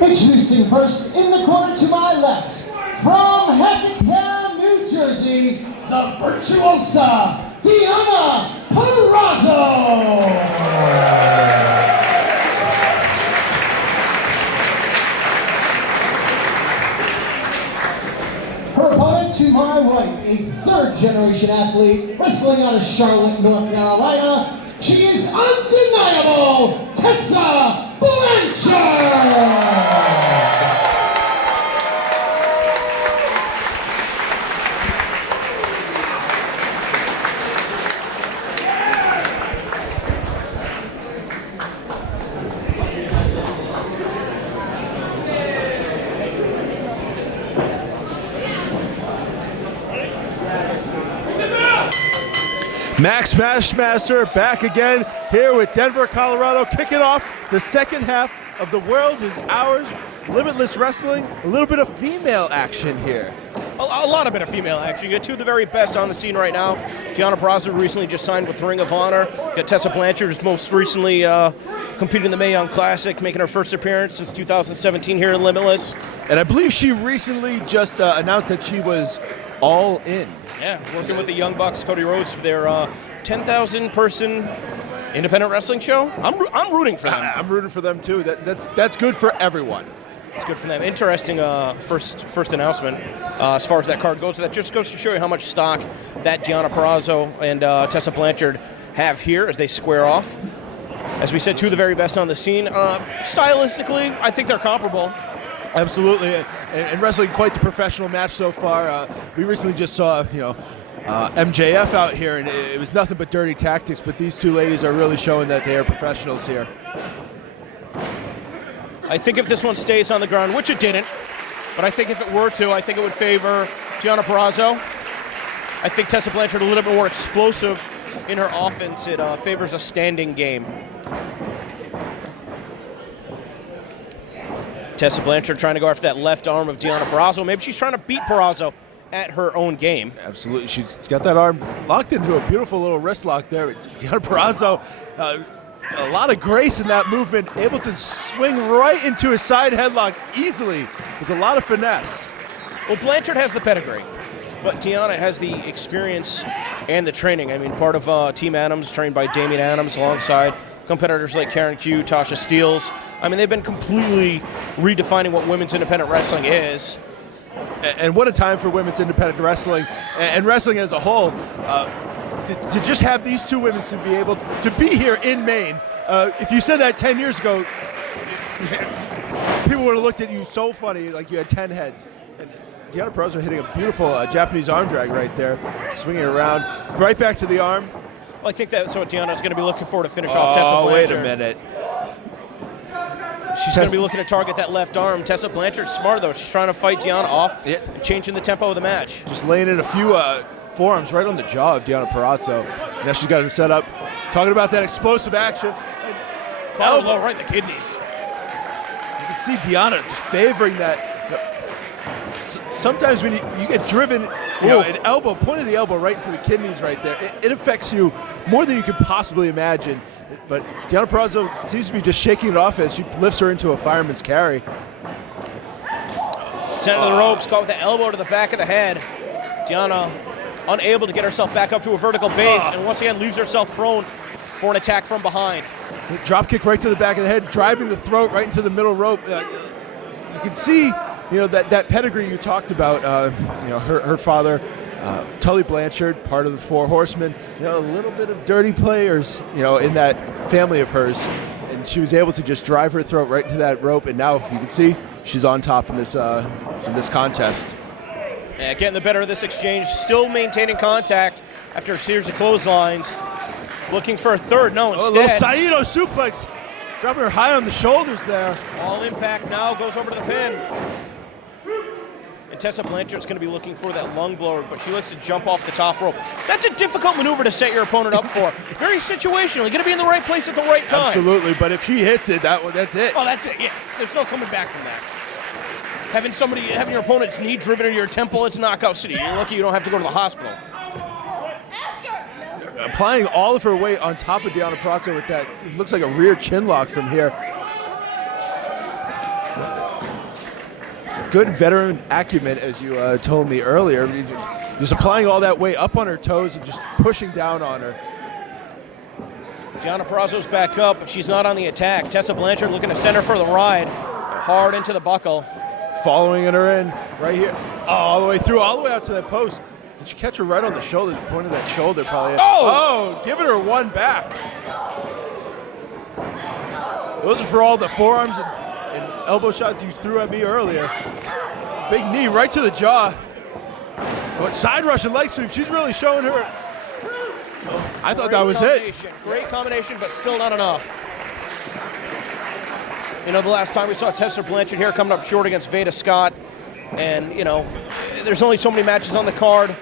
Introducing first in the corner to my left, from Hackettstown, New Jersey, the virtuosa, Deonna Purrazzo. Her opponent to my right, a third-generation athlete wrestling out of Charlotte, North Carolina. She is undeniable, Tessa Blanchard. Max Smashmaster back again here with Denver, Colorado, kicking off the second half of The World Is Ours Limitless Wrestling. A little bit of female action here. A lot of bit of female action. You got two of the very best on the scene right now. Deonna Purrazzo recently just signed with Ring of Honor. You got Tessa Blanchard, who's most recently competed in the Mae Young Classic, making her first appearance since 2017 here in Limitless. And I believe she recently just announced that she was all in. Yeah, working with the Young Bucks, Cody Rhodes, for their 10,000-person independent wrestling show. I'm rooting for them. I'm rooting for them too. That's good for everyone. It's good for them. Interesting first announcement as far as that card goes. So that just goes to show you how much stock that Deonna Purrazzo and Tessa Blanchard have here as they square off. As we said, two of the very best on the scene. Stylistically, I think they're comparable. Absolutely, and wrestling quite the professional match so far. We recently just saw, MJF out here, and it was nothing but dirty tactics. But these two ladies are really showing that they are professionals here. I think if this one stays on the ground, which it didn't, but I think if it were to, I think it would favor Deonna Purrazzo. I think Tessa Blanchard a little bit more explosive in her offense. It favors a standing game. Tessa Blanchard trying to go after that left arm of Deonna Purrazzo. Maybe she's trying to beat Purrazzo at her own game. Absolutely. She's got that arm locked into a beautiful little wrist lock there. Deonna Purrazzo, a lot of grace in that movement, able to swing right into a side headlock easily with a lot of finesse. Well, Blanchard has the pedigree, but Deonna has the experience and the training. I mean, part of Team Adams, trained by Damian Adams alongside competitors like Karen Q, Tasha Steeles. I mean, they've been completely redefining what women's independent wrestling is. And what a time for women's independent wrestling and wrestling as a whole. To just have these two women to be able to be here in Maine. If you said that 10 years ago, people would have looked at you so funny, like you had 10 heads. And Deonna Purrazzo hitting a beautiful Japanese arm drag right there, swinging around, right back to the arm. Well, I think that's what Deonna's going to be looking for to finish off Tessa Blanchard. Wait a minute. She's going to be looking to target that left arm. Tessa Blanchard's smart, though. She's trying to fight Deonna off, changing the tempo of the match. Just laying in a few forearms right on the jaw of Deonna Purrazzo. Now she's got it set up. Talking about that explosive action. Elbow right in the kidneys. You can see Deonna just favoring that. Sometimes when you get driven, an elbow, point of the elbow right into the kidneys right there, it affects you more than you could possibly imagine. But Deonna Purrazzo seems to be just shaking it off as she lifts her into a fireman's carry. Center of the ropes, caught with the elbow to the back of the head. Deonna unable to get herself back up to a vertical base, and once again leaves herself prone for an attack from behind. Drop kick right to the back of the head, driving the throat right into the middle rope. You can see, that pedigree you talked about. Her father, Tully Blanchard, part of the Four Horsemen. A little bit of dirty players, in that family of hers, and she was able to just drive her throat right into that rope. And now you can see she's on top in this contest. Yeah, getting the better of this exchange, still maintaining contact after a series of clotheslines. Looking for a third, no, instead. A little Saito suplex, dropping her high on the shoulders there. All Impact now goes over to the pin. And Tessa Blanchard's going to be looking for that lung blower, but she likes to jump off the top rope. That's a difficult maneuver to set your opponent up for. Very situational. You're going to be in the right place at the right time. Absolutely, but if she hits it, that's it. Oh, that's it, yeah. There's no coming back from that. Having your opponent's knee driven into your temple, it's knockout city. You're lucky you don't have to go to the hospital. Applying all of her weight on top of Deonna Purrazzo with that, it looks like a rear chin lock from here. Good veteran acumen, as you told me earlier. Just applying all that weight up on her toes and just pushing down on her. Deonna Purrazzo's back up, but she's not on the attack. Tessa Blanchard looking to send her for the ride. Hard into the buckle. Following her in right here. Oh, all the way through, all the way out to that post. Did she catch her right on the shoulder? The point of that shoulder probably. Oh, giving her one back. Those are for all the forearms and elbow shots you threw at me earlier. Big knee right to the jaw. But side rush and leg sweep, she's really showing her. I thought that was it. Great combination, but still not enough. You know, the last time we saw Tessa Blanchard here coming up short against Veda Scott, and, you know, there's only so many matches on the card.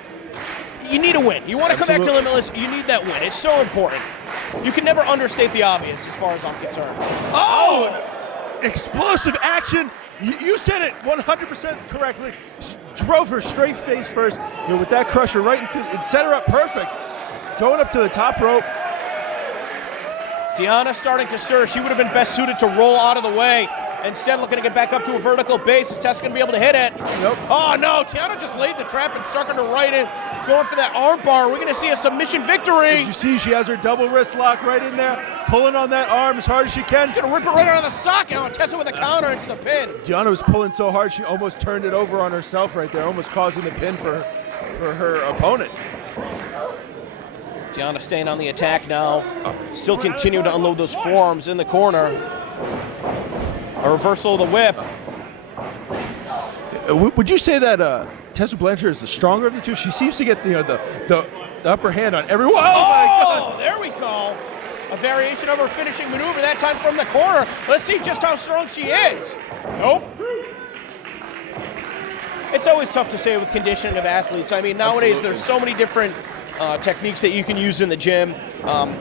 You need a win. You want to come back to Limitless, you need that win. It's so important. You can never understate the obvious as far as I'm concerned. Oh! Explosive action. You said it 100% correctly. Drove her straight face first, you know, with that crusher right into and set her up perfect. Going up to the top rope. Deonna starting to stir. She would have been best suited to roll out of the way. Instead, looking to get back up to a vertical base. Is Tessa going to be able to hit it? Nope. Oh, no. Deonna just laid the trap and suckered her right in. Going for that arm bar. We're going to see a submission victory. As you see, she has her double wrist lock right in there, pulling on that arm as hard as she can. She's going to rip it right out of the socket. Oh, Tessa with a counter into the pin. Deonna was pulling so hard, she almost turned it over on herself right there, almost causing the pin for her opponent. Deonna staying on the attack now. Still continuing to unload those forearms in the corner. A reversal of the whip. Would you say that Tessa Blanchard is the stronger of the two? She seems to get the upper hand on everyone. Oh, my God. There we go. A variation of her finishing maneuver, that time from the corner. Let's see just how strong she is. Nope. It's always tough to say with conditioning of athletes. I mean, nowadays there's so many different techniques that you can use in the gym,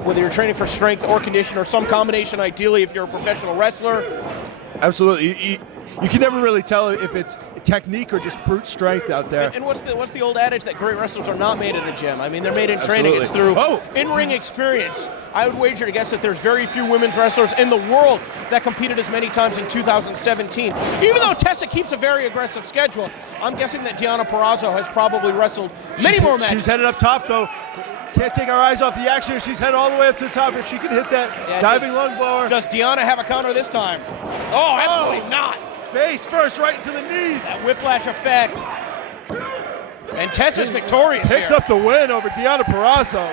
whether you're training for strength or condition or some combination, ideally, if you're a professional wrestler. Absolutely. You can never really tell if it's technique or just brute strength out there. And what's the old adage that great wrestlers are not made in the gym? I mean, they're made in training. It's through in-ring experience. I would wager to guess that there's very few women's wrestlers in the world that competed as many times in 2017. Even though Tessa keeps a very aggressive schedule, I'm guessing that Deonna Purrazzo has probably wrestled many more matches. She's headed up top, though. Can't take our eyes off the action. She's headed all the way up to the top. If she can hit that diving lung blower. Does Deonna have a counter this time? Oh, absolutely not. Face first, right into the knees. That whiplash effect. And Tessa's victorious Picks up the win over Deonna Purrazzo.